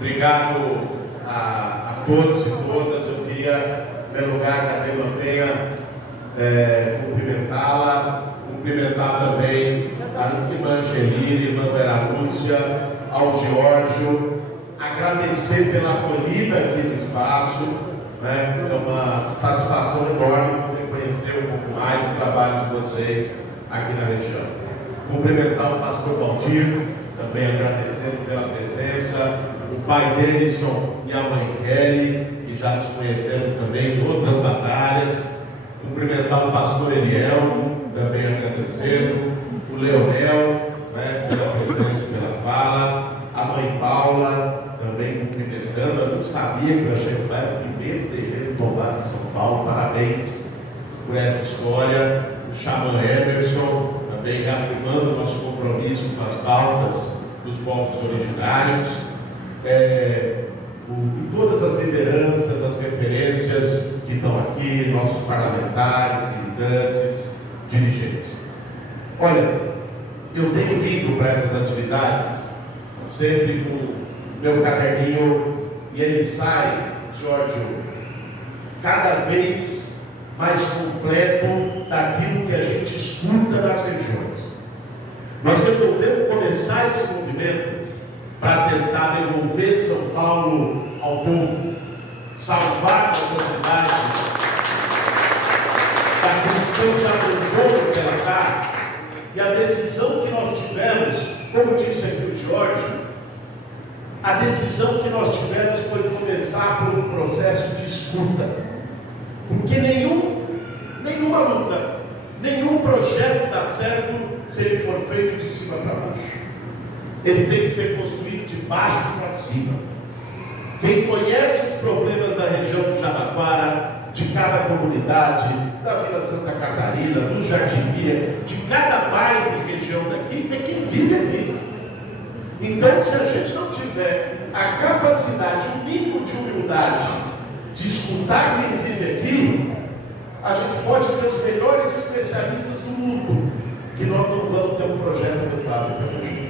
Obrigado a todos e todas. Eu queria, em primeiro lugar, que a Deus venha cumprimentá-la, cumprimentar também a irmã Angelina, irmã Vera Lúcia, ao Giorgio, agradecer pela acolhida aqui no espaço, né? É uma satisfação enorme poder conhecer um pouco mais o trabalho de vocês aqui na região. Cumprimentar o pastor Valdir, também agradecendo pela presença, o pai Denison e a mãe Kelly, que já nos conhecemos também de outras batalhas. Cumprimentar o pastor Eliel, também agradecendo, o Leonel, né, pela presença e pela fala, a mãe Paula, também cumprimentando. Eu não sabia que eu achei que era o primeiro terreiro tombado em São Paulo. Parabéns por essa história. O xamã Emerson, também reafirmando o nosso compromisso com as pautas dos povos originários. E todas as lideranças, as referências que estão aqui, nossos parlamentares, militantes, dirigentes. Olha, eu tenho vindo para essas atividades sempre com o meu caderninho, e ele sai, Jorge, cada vez mais completo daquilo que a gente escuta nas regiões. Nós resolvemos começar esse movimento para tentar devolver São Paulo ao povo, salvar nossa cidade da condição de abandono que ela está. E a decisão que nós tivemos, como disse aqui o Jorge, a decisão que nós tivemos foi começar por um processo de escuta, porque nenhuma luta, nenhum projeto dá certo se ele for feito de cima para baixo. Ele tem que ser construído de baixo para cima. Quem conhece os problemas da região do Jabaquara, de cada comunidade, da Vila Santa Catarina, do Jardim, de cada bairro e região daqui, tem quem vive aqui. Então, se a gente não tiver a capacidade, o mínimo de humildade, de escutar quem vive aqui, a gente pode ter os melhores especialistas do mundo, que nós não vamos ter um projeto adequado para a gente.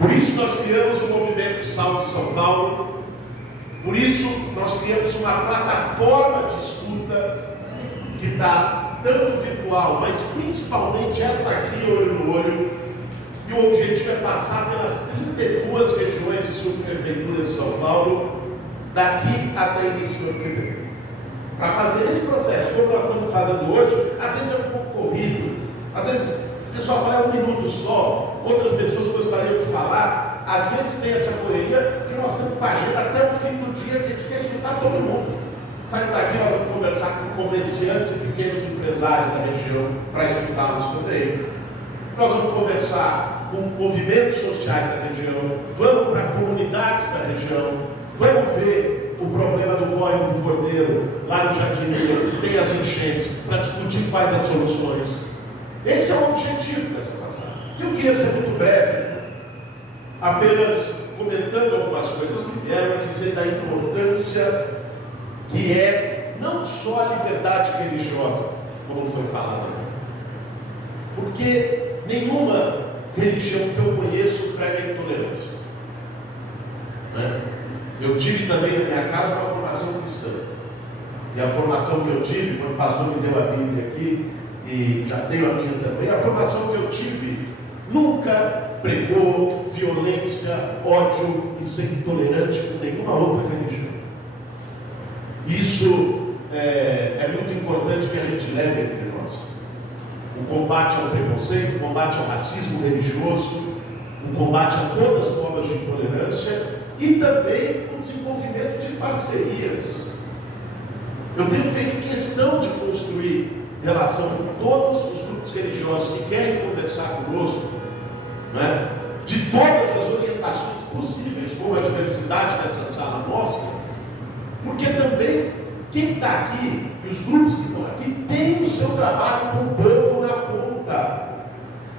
Por isso nós criamos o movimento Salve São Paulo, por isso nós criamos uma plataforma de escuta que está tanto virtual, mas principalmente essa aqui, olho no olho, e o objetivo é passar pelas 32 regiões de subprefeitura de São Paulo, daqui até início do ano que vem. Para fazer esse processo, como nós estamos fazendo hoje, às vezes é um pouco corrido, às vezes o pessoal fala um minuto só, outras pessoas gostariam de falar, às vezes tem essa correria, que nós temos com a agenda até o fim do dia, que a gente quer escutar todo mundo. Saindo daqui, nós vamos conversar com comerciantes e pequenos empresários da região, para escutá-los também. Nós vamos conversar com movimentos sociais da região, vamos para comunidades da região, vamos ver o problema do córrego do Cordeiro, lá no Jardim, que tem as enchentes, para discutir quais as soluções. Esse é o objetivo dessa passagem. Eu queria ser muito breve, apenas comentando algumas coisas que vieram e dizer da importância que é não só a liberdade religiosa, como foi falado aqui. Porque nenhuma religião que eu conheço prega a intolerância. Né? Eu tive também na minha casa uma formação cristã. E a formação que eu tive, quando o pastor me deu a Bíblia aqui, e já tenho a minha também, a formação que eu tive nunca pregou violência, ódio e ser intolerante com nenhuma outra religião. Isso é muito importante que a gente leve entre nós. O combate ao preconceito, o combate ao racismo religioso, o combate a todas as formas de intolerância e também o desenvolvimento de parcerias. Eu tenho feito questão de construir relação com todos os grupos religiosos que querem conversar conosco, né? De todas as orientações possíveis, como a diversidade dessa sala mostra, porque também quem está aqui, e os grupos que estão aqui, tem o seu trabalho com o povo na ponta.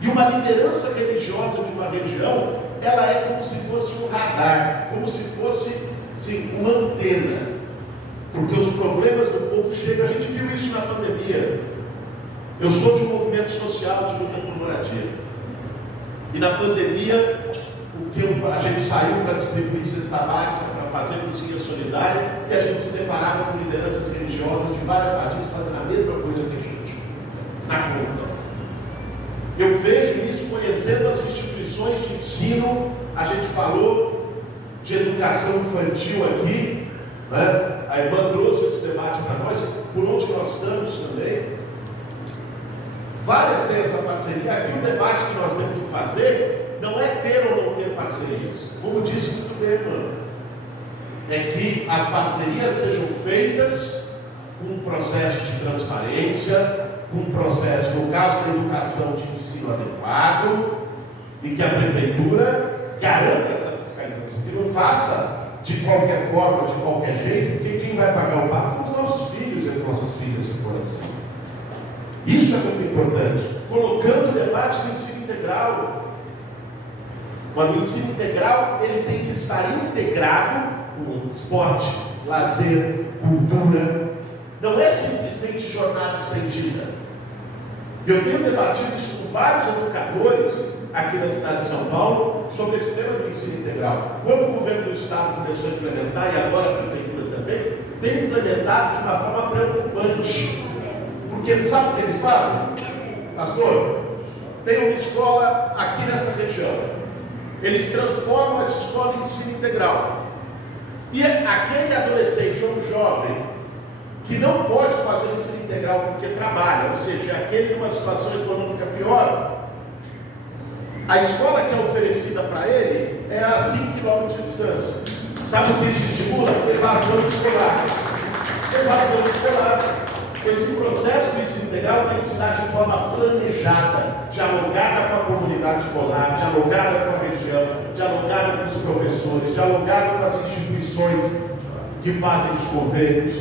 E uma liderança religiosa de uma região, ela é como se fosse um radar, como se fosse uma antena, porque os problemas do povo chegam. A gente viu isso na pandemia. Eu sou de um movimento social de luta por moradia, e na pandemia o porque a gente saiu para distribuir cesta básica, para fazer cozinha solidária, e a gente se deparava com lideranças religiosas de várias raízes fazendo a mesma coisa que a gente, na conta. Eu vejo isso conhecendo as instituições de ensino. A gente falou de educação infantil aqui, né? A irmã trouxe esse debate para nós, por onde nós estamos também. Várias têm essa parceria. Aqui o debate que nós temos que fazer não é ter ou não ter parcerias. Como disse muito bem, irmã, é que as parcerias sejam feitas com um processo de transparência, com um processo, no caso da educação, de ensino adequado, e que a prefeitura garanta essa fiscalização, que não faça de qualquer forma, de qualquer jeito, porque quem vai pagar o pato são os nossos filhos e as nossas filhas, se for assim. Isso é muito importante. Colocando o debate do ensino integral. Mas o ensino integral, ele tem que estar integrado com esporte, lazer, cultura. Não é simplesmente jornada estendida. Eu tenho debatido isso com vários educadores aqui na cidade de São Paulo sobre esse tema do ensino integral. Quando o governo do estado começou a implementar, e agora a prefeitura também, tem implementado de uma forma preocupante. Porque sabe o que eles fazem? Pastor, tem uma escola aqui nessa região. Eles transformam essa escola em ensino integral. E aquele adolescente ou jovem que não pode fazer ensino integral porque trabalha, ou seja, aquele numa situação econômica pior, a escola que é oferecida para ele é a 5 km de distância. Sabe o que isso estimula? Evasão escolar. Evasão escolar. Esse processo de ensino integral tem que se dar de forma planejada, dialogada com a comunidade escolar, dialogada com a região, dialogada com os professores, dialogada com as instituições que fazem os convênios.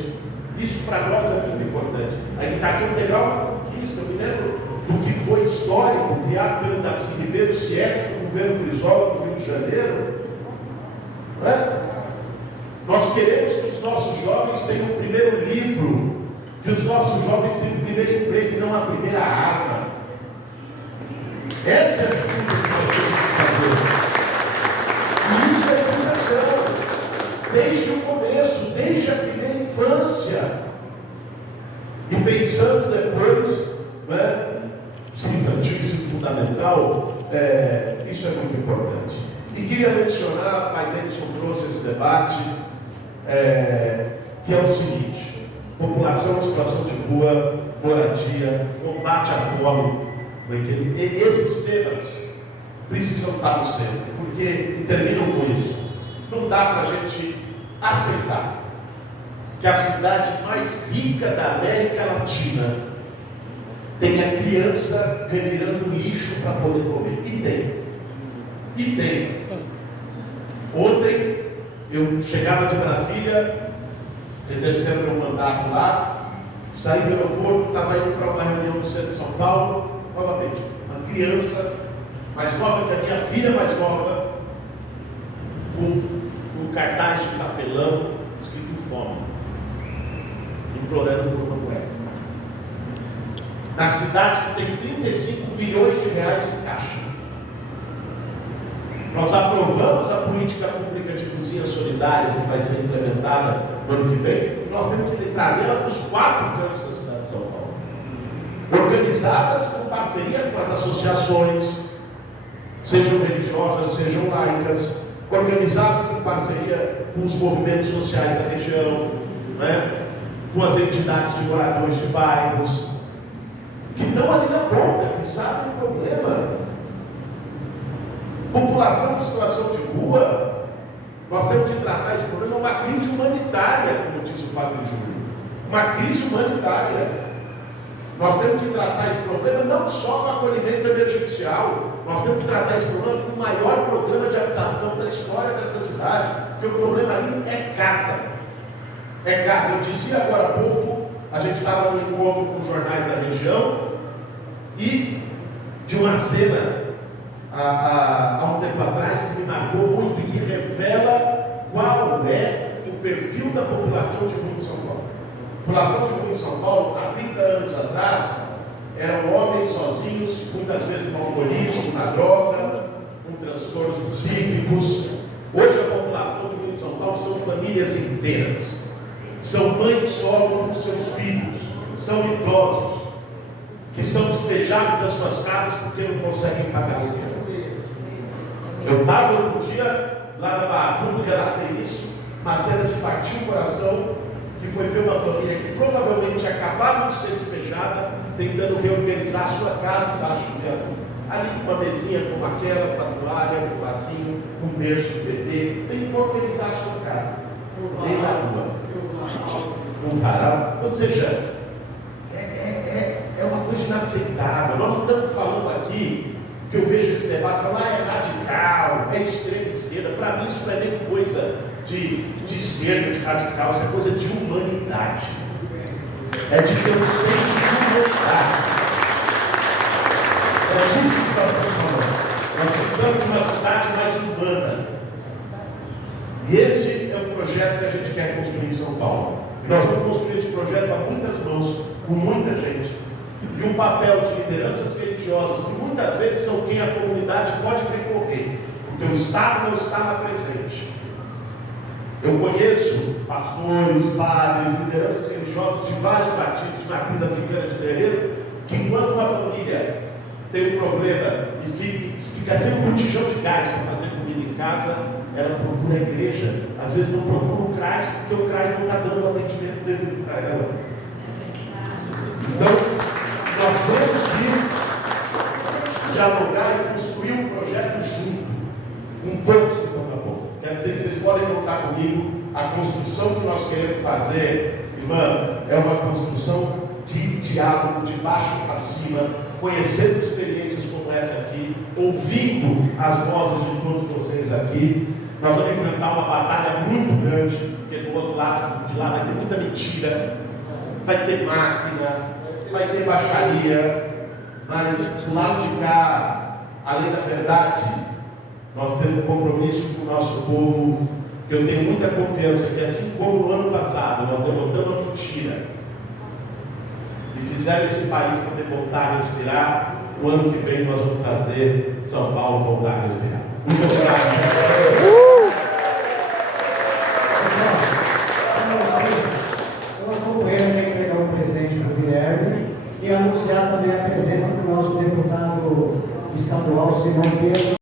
Isso para nós é muito importante. A educação integral é uma conquista. Eu me lembro do que foi histórico, criado pelo Darcy Ribeiro Sietes, no governo Brizola do Rio de Janeiro. Não é? Nós queremos que os nossos jovens tenham o primeiro livro, que os nossos jovens tenham o primeiro emprego e não a primeira arma. Essa é a disputa que nós temos que fazer. E isso é educação. Desde o começo, desde a primeira infância. E pensando depois, né, ensino infantil, ensino fundamental, isso é muito importante. E queria mencionar, o pai Denison trouxe esse debate, que é o seguinte: população em situação de rua, moradia, combate à fome. Esses temas precisam estar no centro, porque, e terminam com isso, não dá para a gente aceitar que a cidade mais rica da América Latina tenha criança revirando lixo para poder comer. E tem. Ontem eu chegava de Brasília, exercendo meu mandato lá, saí do aeroporto, estava indo para uma reunião no centro de São Paulo, novamente, uma criança mais nova que a minha filha mais nova, com um cartaz de papelão escrito fome, implorando por uma moeda. Na cidade que tem 35 bilhões de reais em caixa. Nós aprovamos a política pública de cozinhas solidárias que vai ser implementada no ano que vem, e nós temos que trazer ela para os 4 cantos da cidade de São Paulo. Organizadas com parceria com as associações, sejam religiosas, sejam laicas, organizadas em parceria com os movimentos sociais da região, né? Com as entidades de moradores de bairros, que estão ali na ponta, que sabem o problema. População em situação de rua, nós temos que tratar esse problema, uma crise humanitária, como diz o Padre Júlio. Uma crise humanitária. Nós temos que tratar esse problema não só com acolhimento emergencial, nós temos que tratar esse problema com o maior programa de habitação da história dessa cidade, porque o problema ali é casa. É casa. Eu dizia agora há pouco, a gente estava no encontro com os jornais da região, e de uma cena há um tempo atrás que me marcou muito e que revela qual é o perfil da população de rua de São Paulo. A população de rua de São Paulo, há 30 anos atrás, eram homens sozinhos, muitas vezes alcoolistas, na droga, com transtornos psíquicos. Hoje a população de São Paulo são famílias inteiras. São mães solo com seus filhos, são idosos, que são despejados das suas casas porque não conseguem pagar o aluguel. Eu estava um dia lá na Barra Funda, relatei isso, mas era de partir o coração, que foi ver uma família que provavelmente tinha acabado de ser despejada, tentando reorganizar a sua casa embaixo do viaduto. Ali com uma mesinha como aquela, com a toalha, com o vasinho, com um berço de bebê, tem que organizar a sua casa, no meio da rua. Um varal, ou seja, é uma coisa inaceitável. Nós não estamos falando aqui, que eu vejo esse debate, falando, é radical, é extrema esquerda. Para mim isso não é nem coisa de esquerda, de radical, isso é coisa de humanidade. É de ter um senso de humanidade. É disso que nós estamos falando. Nós precisamos de uma cidade mais humana. E esse é o projeto que a gente quer construir em São Paulo. E nós vamos construir esse projeto a muitas mãos, com muita gente. E um papel de lideranças religiosas, que muitas vezes são quem a comunidade pode recorrer, porque o Estado não está lá presente. Eu conheço pastores, padres, lideranças religiosas de várias batistas, de matriz africana de terreiro, que quando uma família tem um problema e fica sem um botijão de gás para fazer comida em casa, ela procura a igreja. Às vezes não procura o CRAS, porque o CRAS não está dando o atendimento devido para ela. Então, nós vamos vir dialogar e construir um projeto junto, com todos que estão na ponta. Quero dizer que vocês podem contar comigo. A construção que nós queremos fazer, irmã, é uma construção de diálogo, de baixo para cima, conhecendo experiências como essa aqui, ouvindo as vozes de todos vocês aqui. Nós vamos enfrentar uma batalha muito grande, porque do outro lado de lá vai ter muita mentira, vai ter máquina, vai ter baixaria, mas do lado de cá, além da verdade, nós temos um compromisso com o nosso povo, que eu tenho muita confiança que, assim como no ano passado nós derrotamos a mentira e fizemos esse país poder voltar a respirar, o ano que vem nós vamos fazer São Paulo voltar a respirar. Muito obrigado. Eu acompanho aqui entregar o presidente para o Guilherme e anunciar também a presença do nosso deputado estadual, Simão Pedro.